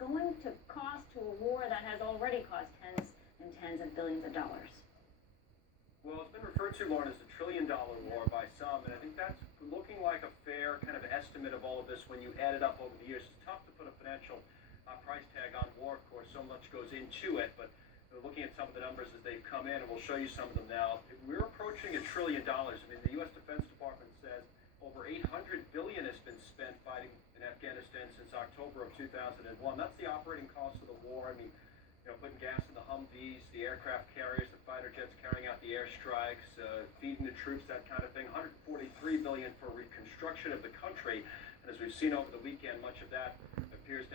going to cost to a war that has already cost tens and tens of billions of dollars? Well, it's been referred to, Lauren, as the trillion-dollar war by some, and I think that's looking like a fair kind of estimate of all of this when you add it up over the years. It's tough to put a financial price tag on war, of course, so much goes into it, but looking at some of the numbers as they've come in, and we'll show you some of them now, if we're approaching $1 trillion. I mean, the U.S. Defense Department says over $800 billion has been spent fighting in Afghanistan since October of 2001. That's the operating cost of the war. I mean, putting gas in the Humvees, the aircraft carriers, the fighter jets carrying out the airstrikes, feeding the troops, that kind of thing. $143 billion for reconstruction of the country. And as we've seen over the weekend, much of that appears now